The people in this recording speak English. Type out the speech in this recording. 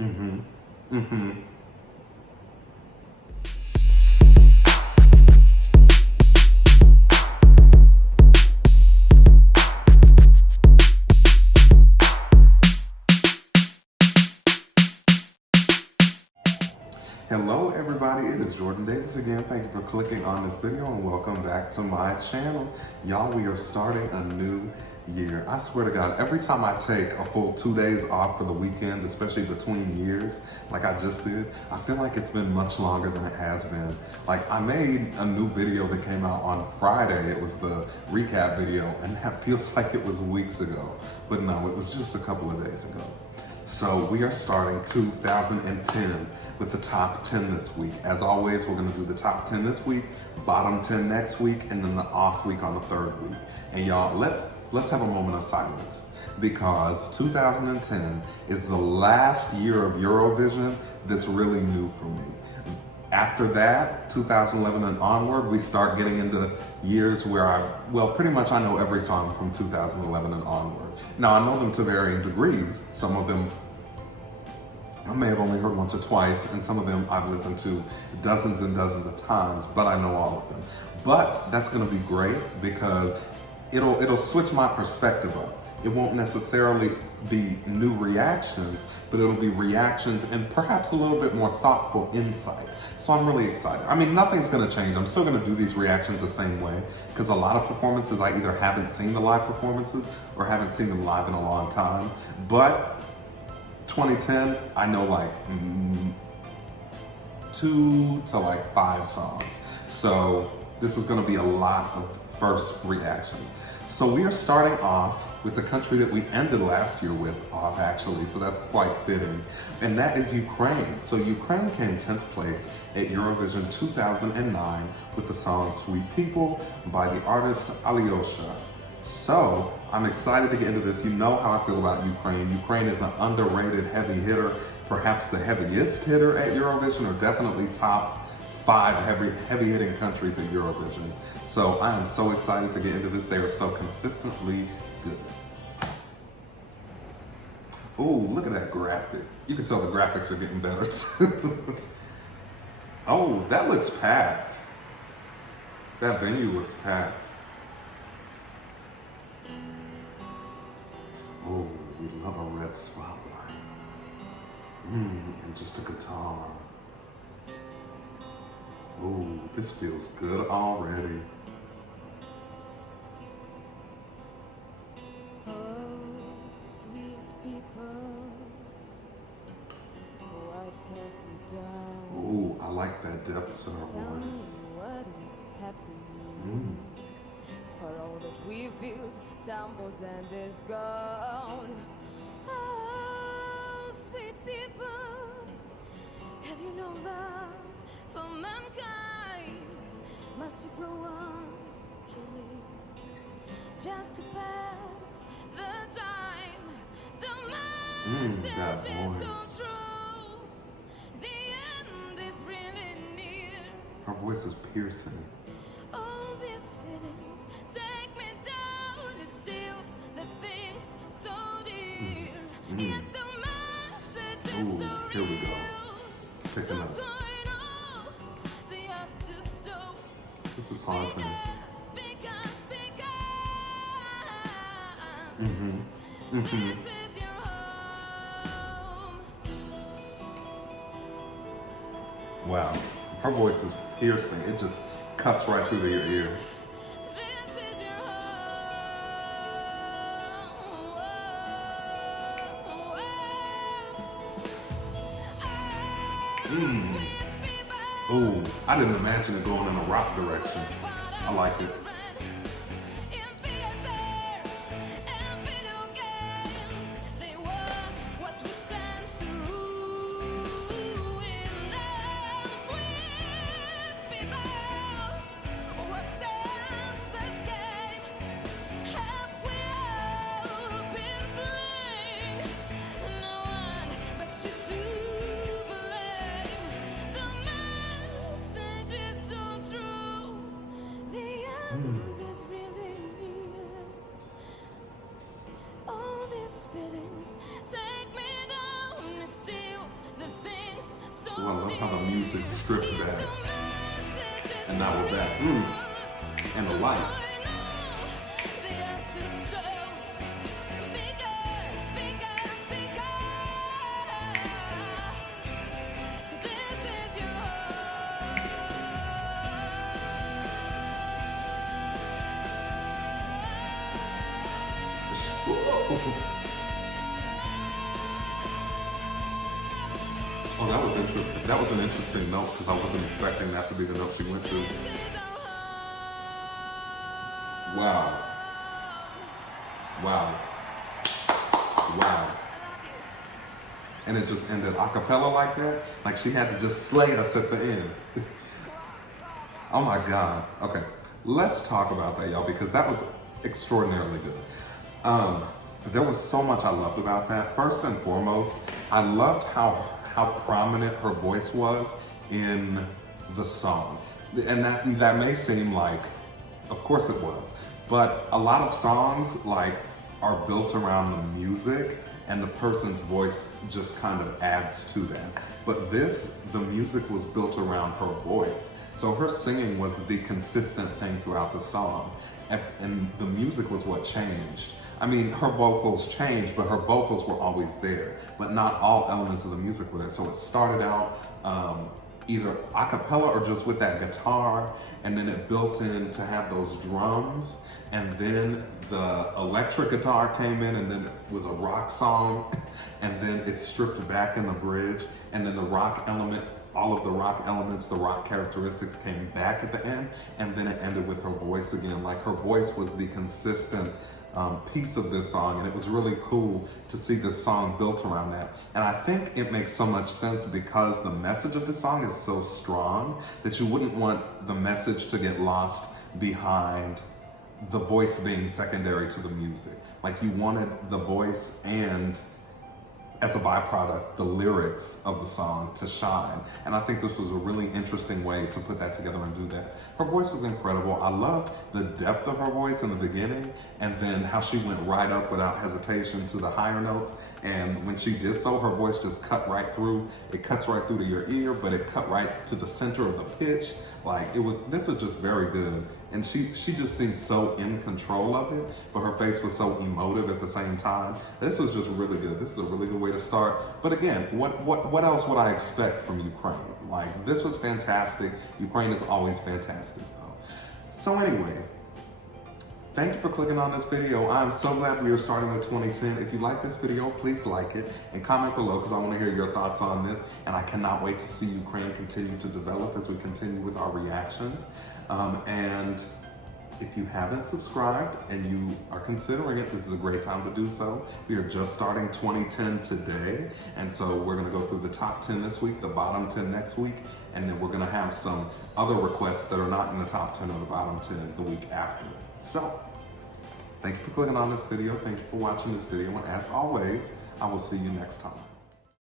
Mm-hmm. Mm-hmm. Hello everybody, it is Jordan Davis again. Thank you for clicking on this video and welcome back to my channel. Y'all, we are starting a new year. I swear to God, every time I take a full 2 days off for the weekend, especially between years, like I just did, I feel like it's been much longer than it has been. Like I made a new video that came out on Friday. It was the recap video, and that feels like it was weeks ago. But no, it was just a couple of days ago. So we are starting 2010 with the top 10 this week. As always, we're gonna do the top 10 this week, bottom 10 next week, and then the off week on the third week. And y'all, let's have a moment of silence because 2010 is the last year of Eurovision that's really new for me. After that, 2011 and onward, we start getting into years where pretty much I know every song from 2011 and onward. Now, I know them to varying degrees. Some of them I may have only heard once or twice, and some of them I've listened to dozens and dozens of times, but I know all of them. But that's gonna be great because it'll switch my perspective up. It won't necessarily be new reactions, but it'll be reactions and perhaps a little bit more thoughtful insight. So I'm really excited. I mean, nothing's gonna change. I'm still gonna do these reactions the same way because a lot of performances, I either haven't seen the live performances or haven't seen them live in a long time. But 2010, I know like 2 to 5 songs. So this is gonna be a lot of first reactions. So we are starting off with the country that we ended last year with off actually, so that's quite fitting. And that is Ukraine. So Ukraine came 10th place at Eurovision 2009 with the song Sweet People by the artist Alyosha. So I'm excited to get into this. You know how I feel about Ukraine. Ukraine is an underrated heavy hitter, perhaps the heaviest hitter at Eurovision, or definitely top 5 heavy hitting countries at Eurovision. So I am so excited to get into this. They are so consistently good. Oh, look at that graphic. You can tell the graphics are getting better too. Oh, that looks packed. That venue looks packed. Oh, we love a red spotlight. And just a guitar. Oh, this feels good already. Oh, sweet people, what have you done? Oh, I like that depth to her Tell me voice. what is happening. For all that we've built, tumbles and is gone. Oh, sweet people, have you no love for mankind? Must you go on killing just to pass the time? The That message is voice. so true. The end is really near. Her voice is piercing. All these feelings take me down. It steals the things so dear. Yes, the message is so Here we go. real. Picking up. This is haunting. This is your home. Wow. Her voice is piercing. It just cuts right through to your ear. This is your home. Oh, I didn't imagine it going in a rock direction. I like it. Oh, I love how the music stripped back. And now we're back. And the lights. Oh, that was interesting. That was an interesting note because I wasn't expecting that to be the note she went to. Wow. Wow. Wow. And it just ended a cappella like that? Like she had to just slay us at the end. Oh my God. Okay, let's talk about that, y'all, because that was extraordinarily good. There was so much I loved about that. First and foremost, I loved how prominent her voice was in the song. And that may seem like, of course it was, but a lot of songs like are built around the music and the person's voice just kind of adds to that. But the music was built around her voice. So her singing was the consistent thing throughout the song. And the music was what changed. I mean, her vocals changed, but her vocals were always there. But not all elements of the music were there. So it started out either a cappella or just with that guitar, and then it built in to have those drums, and then the electric guitar came in, and then it was a rock song, and then it stripped back in the bridge, and then the rock element, all of the rock elements, the rock characteristics came back at the end, and then it ended with her voice again. Like her voice was the consistent piece of this song, and it was really cool to see this song built around that. And I think it makes so much sense because the message of the song is so strong that you wouldn't want the message to get lost behind the voice being secondary to the music. Like you wanted the voice and, as a byproduct, the lyrics of the song to shine. And I think this was a really interesting way to put that together and do that. Her voice was incredible. I loved the depth of her voice in the beginning, and then how she went right up without hesitation to the higher notes. And when she did so, her voice just cut right through. It cuts right through to your ear, but it cut right to the center of the pitch. Like this was just very good. And she just seemed so in control of it, but her face was so emotive at the same time. This was just really good. This is a really good way to start. But again, what else would I expect from Ukraine? Like, this was fantastic. Ukraine is always fantastic, though. So anyway, thank you for clicking on this video. I'm so glad we are starting with 2010. If you like this video, please like it and comment below because I want to hear your thoughts on this. And I cannot wait to see Ukraine continue to develop as we continue with our reactions. And if you haven't subscribed and you are considering it, this is a great time to do so. We are just starting 2010 today. And so we're gonna go through the top 10 this week, the bottom 10 next week, and then we're gonna have some other requests that are not in the top 10 or the bottom 10 the week after. So, thank you for clicking on this video. Thank you for watching this video. And as always, I will see you next time.